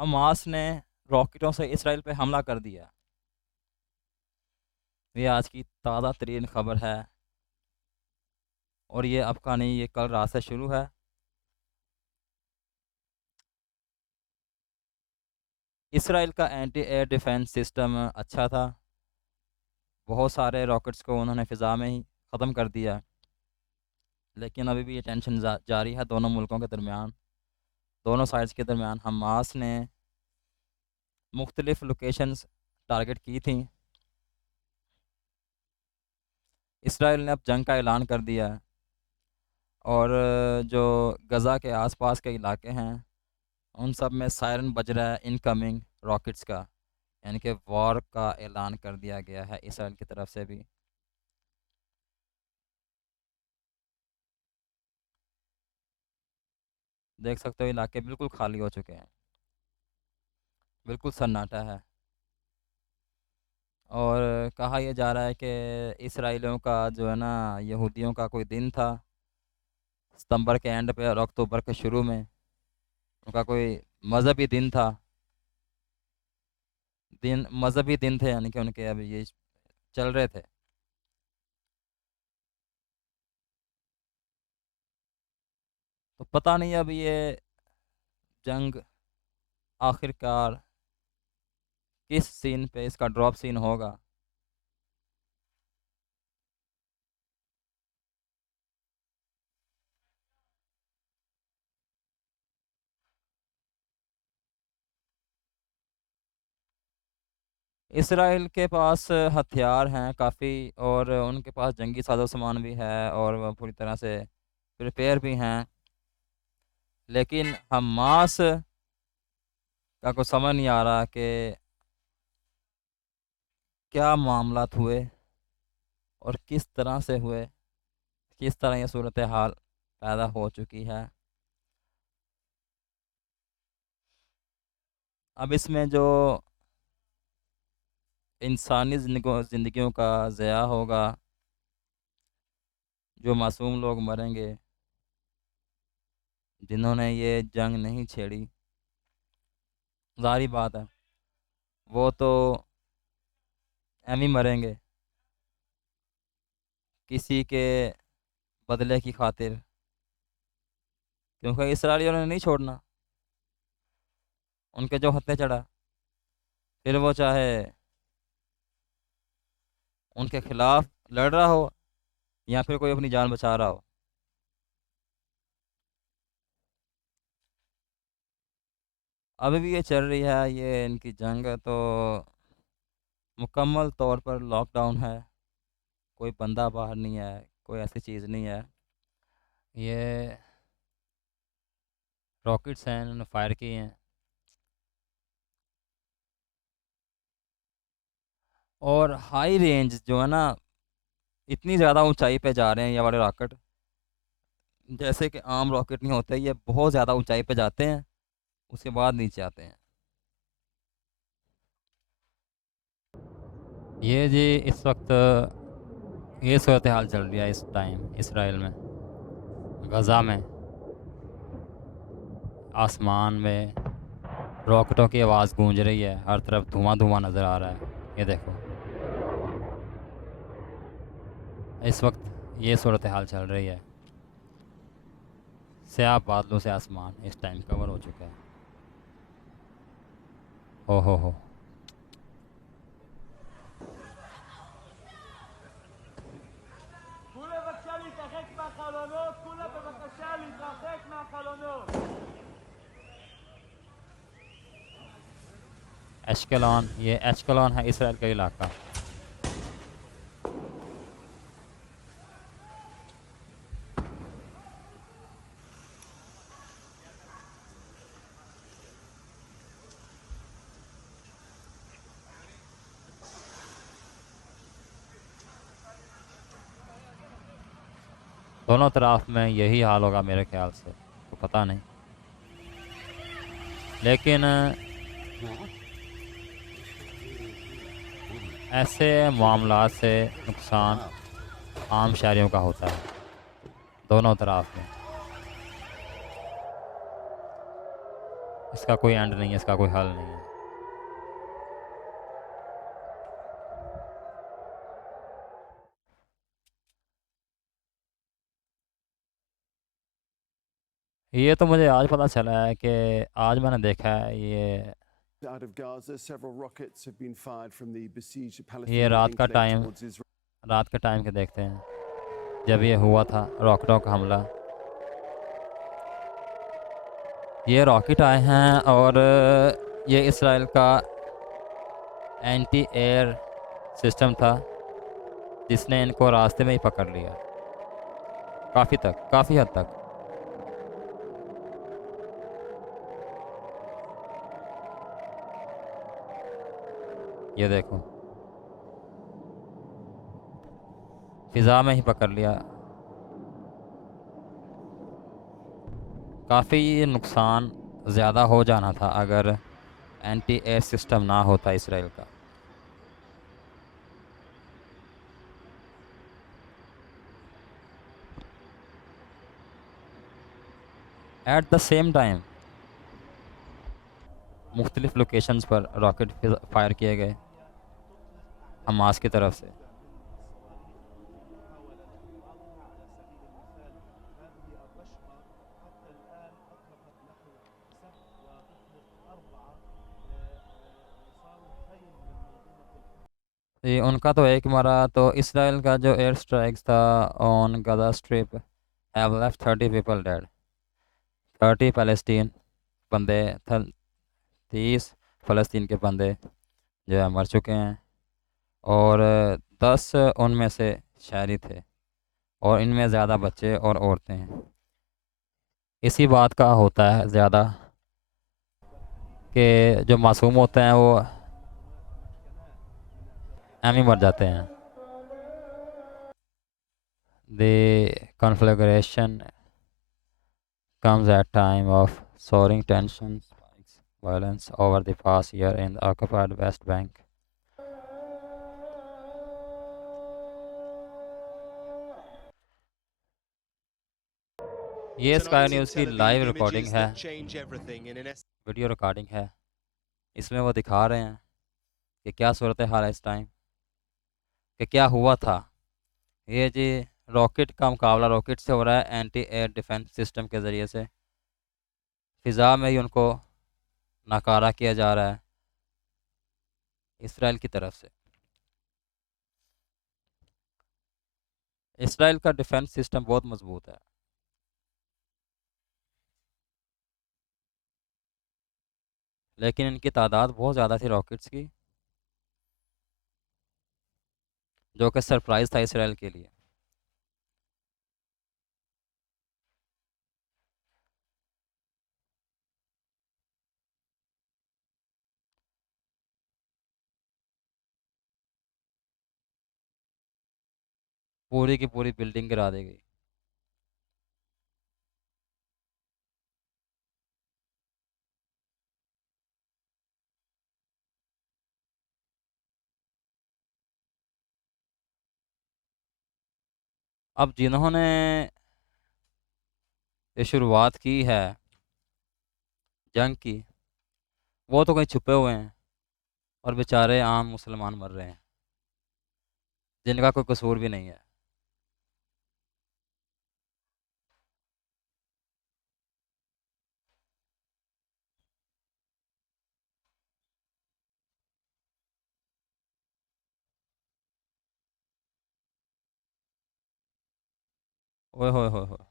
Hamas ने रॉकेटों से Israel पे हमला कर दिया। ये आज की ताज़ा तरीन खबर है और ये अब का नहीं, ये कल रात से शुरू है। इसराइल का एंटी एयर डिफेंस सिस्टम अच्छा था। बहुत सारे रॉकेट्स को उन्होंने फ़िज़ा में ही ख़त्म कर दिया। लेकिन अभी भी ये टेंशन जारी है दोनों मुल्कों के दरमियान, दोनों साइड्स के दरमियान। हमास ने मुख्तलिफ़ लोकेशंस टारगेट की थी। इसराइल ने अब जंग का ऐलान कर दिया है और जो गज़ा के आसपास के इलाके हैं उन सब में सायरन बज रहा है इनकमिंग रॉकेट्स का, यानी कि वॉर का ऐलान कर दिया गया है इसराइल की तरफ से भी। देख सकते हो इलाके बिल्कुल खाली हो चुके हैं, बिल्कुल सन्नाटा है। और कहा यह जा रहा है कि इसराइलियों का जो है ना, यहूदियों का कोई दिन था सितंबर के एंड पे और अक्टूबर के शुरू में, उनका कोई मज़हबी दिन था। दिन मज़हबी दिन थे, यानी कि उनके अब ये चल रहे थे। तो पता नहीं अब ये जंग आखिरकार किस सीन पे इसका ड्रॉप सीन होगा। इसराइल के पास हथियार हैं काफ़ी और उनके पास जंगी साजो सामान भी है और वह पूरी तरह से प्रिपेयर भी हैं। लेकिन हमास का कुछ समझ नहीं आ रहा कि क्या मामलात हुए और किस तरह से हुए, किस तरह ये सूरत हाल पैदा हो चुकी है। अब इसमें जो इंसानी ज़िंदगियों का ज़या होगा, जो मासूम लोग मरेंगे जिन्होंने ये जंग नहीं छेड़ी, ज़ाहिर बात है वो तो एम ही मरेंगे किसी के बदले की खातिर, क्योंकि इसराइलियों ने नहीं छोड़ना उनके जो हत्थे चढ़ा। फिर वो चाहे उनके खिलाफ लड़ रहा हो या फिर कोई अपनी जान बचा रहा हो। अभी भी ये चल रही है ये इनकी जंग, तो मुकम्मल तौर पर लॉकडाउन है, कोई बंदा बाहर नहीं है, कोई ऐसी चीज़ नहीं है। ये रॉकेट्स हैं, इन्होंने फायर किए हैं और हाई रेंज जो है ना, इतनी ज़्यादा ऊंचाई पे जा रहे हैं ये वाले रॉकेट। जैसे कि आम रॉकेट नहीं होते, ये बहुत ज़्यादा ऊंचाई पे जाते हैं उसके बाद नीचे आते हैं। ये जी इस वक्त ये सूरत हाल चल रही है इस टाइम इसराइल में, गज़ा में। आसमान में रॉकेटों की आवाज़ गूंज रही है, हर तरफ धुआं धुआं नज़र आ रहा है। ये देखो इस वक्त ये सूरत हाल चल रही है। स्याह बादलों से आसमान इस टाइम कवर हो चुका है। हो। כולה בבקשה להתרחק מהחלונות, כולה בבקשה להתרחק מהחלונות. एशकलॉन, ये एशकलॉन है इसराइल का इलाका। दोनों तरफ में यही हाल होगा मेरे ख्याल से, तो पता नहीं। लेकिन ऐसे मामला से नुकसान आम शहरियों का होता है दोनों तरफ में। इसका इसका कोई एंड नहीं है, इसका कोई हल नहीं है। ये तो मुझे आज पता चला है कि आज मैंने देखा है ये Out of Gaza, several rockets have been fired from the besieged ये Palestinian रात का enclave टाइम towards Israel. रात के टाइम के देखते हैं जब ये हुआ था रॉकेटों का हमला। ये रॉकेट आए हैं और ये इसराइल का एंटी एयर सिस्टम था जिसने इनको रास्ते में ही पकड़ लिया, काफ़ी हद तक। ये देखो फिज़ा में ही पकड़ लिया। काफ़ी नुकसान ज़्यादा हो जाना था अगर एंटी एयर सिस्टम ना होता इसराइल का। एट द सेम टाइम मुख्तलिफ लोकेशंस पर रॉकेट फायर किए गए हमास की तरफ से। ये उनका तो एक मारा, तो इसराइल का जो एयर स्ट्राइक्स था on Gaza strip have left 30 people dead. 30 फ़लस्तीन बंदे 30 फ़लस्तीन के बंदे जो है मर चुके हैं और 10 उनमें से शहरी थे और इनमें ज़्यादा बच्चे और औरतें हैं। इसी बात का होता है ज़्यादा कि जो मासूम होते हैं वो एम ही मर जाते हैं। The conflagration comes at time of soaring tensions, violence over the past year in the occupied West Bank. ये स्काई न्यूज़ की लाइव रिकॉर्डिंग है, वीडियो रिकॉर्डिंग है। इसमें वो दिखा रहे हैं कि क्या सूरत हाल है इस टाइम, कि क्या हुआ था। ये जी रॉकेट का मुकाबला रॉकेट से हो रहा है एंटी एयर डिफेंस सिस्टम के ज़रिए से। फ़िज़ा में ही उनको नकारा किया जा रहा है इसराइल की तरफ से। इसराइल का डिफेंस सिस्टम बहुत मजबूत है। लेकिन इनकी तादाद बहुत ज़्यादा थी रॉकेट्स की, जो कि सरप्राइज़ था इसराइल के लिए। पूरी की पूरी बिल्डिंग गिरा दी गई। अब जिन्होंने ये शुरुआत की है जंग की, वो तो कहीं छुपे हुए हैं और बेचारे आम मुसलमान मर रहे हैं जिनका कोई कसूर भी नहीं है। ओए होए होए होए।